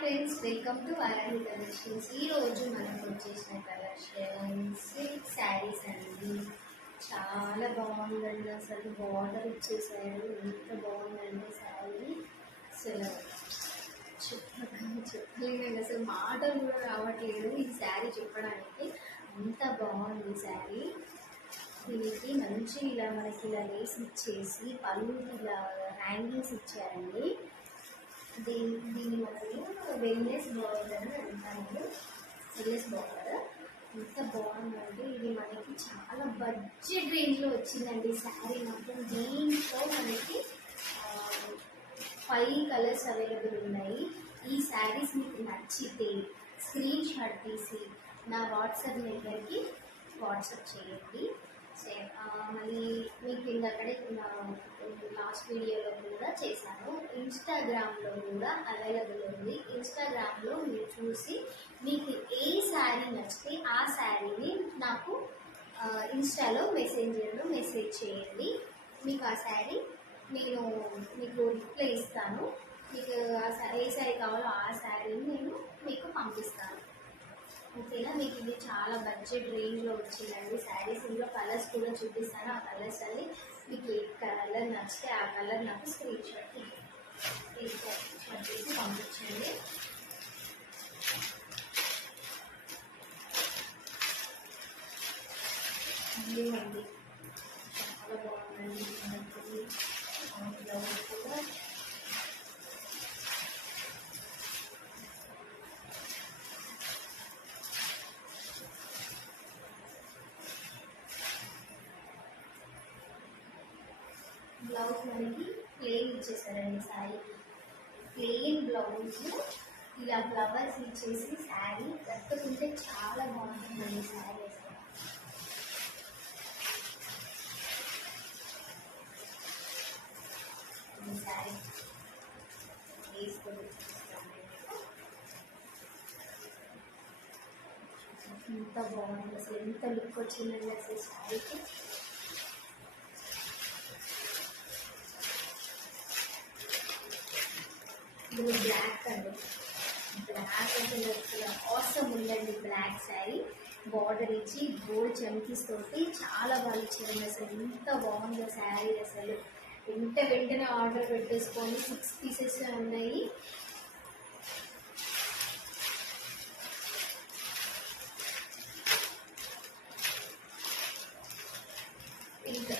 Friends, welcome to Varahi collections. ఈరోజు మనకు వచ్చేసిన కలెక్షన్స్ సిల్క్ శారీస్ అండి. చాలా బాగుందండి. అసలు బార్డర్ ఇచ్చేసారు, ఎంత బాగుందండి శారీ. అసలు చెప్పలేదండి, అసలు మాటలు కూడా రావట్లేదు ఈ శారీ చెప్పడానికి. అంత బాగుంది శారీ. దీనికి మంచి ఇలా మనకి ఇలా లేస్ ఇచ్చేసి పళ్ళుకి ఇలా హ్యాంగింగ్స్ ఇచ్చారండి. దీన్ని మనము వెల్నెస్ బార్డర్ అని అంటాము. వెల్నెస్ బార్డర్ ఎంత బాగుందండి. ఇది మనకి చాలా బడ్జెట్ రేంజ్లో వచ్చిందండి శారీ మాత్రం. దీంట్లో మనకి 5 కలర్స్ అవైలబుల్ ఉన్నాయి. ఈ శారీస్ మీకు నచ్చితే స్క్రీన్ షాట్ తీసి నా వాట్సాప్ నెంబర్కి వాట్సాప్ చేయండి. మళ్ళీ మీకు ఇంకక్కడే లాస్ట్ వీడియోలో కూడా చేశాను. ఇన్స్టాగ్రామ్లో కూడా అవైలబుల్ ఉంది. ఇన్స్టాగ్రామ్లో మీరు చూసి మీకు ఏ శారీ నచ్చితే ఆ శారీని నాకు ఇన్స్టాలో మెసేజ్ చేయండి. మీకు ఆ శారీ నేను మీకు రిప్లై ఇస్తాను. మీకు ఏ శారీ కావాలో ఆ శారీని నేను మీకు పంపిస్తాను. ఓకేనా. మీకు ఇది చాలా బడ్జెట్ రేంజ్లో వచ్చిందండి శారీస్. ఇందులో కలర్స్ కూడా చూపిస్తాను. ఆ కలర్స్ అన్ని మీకు ఏ కలర్ నచ్చితే ఆ కలర్ నాకు స్క్రీన్ షాట్ తీసి పంపించండి. ఇదేమండి, చాలా బాగుందండి. బ్లౌజ్ కూడా బ్లౌజ్ మనకి ప్లెయిన్ ఇచ్చేసారండి. శారీకి ప్లెయిన్ బ్లౌజ్ ఇలా ఫ్లవర్స్ ఇచ్చేసి శారీ కట్టుకుంటే చాలా బాగుంటుందండి శారీ. అసలు శారీ వేసుకొని ఎంత బాగుంది, అసలు ఎంత లుక్ వచ్చిందండి అసలు శారీకి. ఇది బ్లాక్ అండి. బ్లాక్ అసలు అవసరం ఉందండి. బ్లాక్ శారీ బార్డర్ ఇచ్చి గోల్డ్ చమ్కీస్ తోటి చాలా బాగా ఇచ్చారండి. అసలు ఎంత బాగుందో శారీ. అసలు వెంటనే ఆర్డర్ పెట్టేసుకొని 6 పీసెస్ ఉన్నాయి. ఇంకా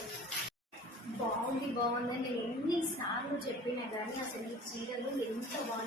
బాగుందని నేను ఎన్నిసార్లు చెప్పినా కానీ అసలు ఈ చీరలు ఎంత బాగుంది.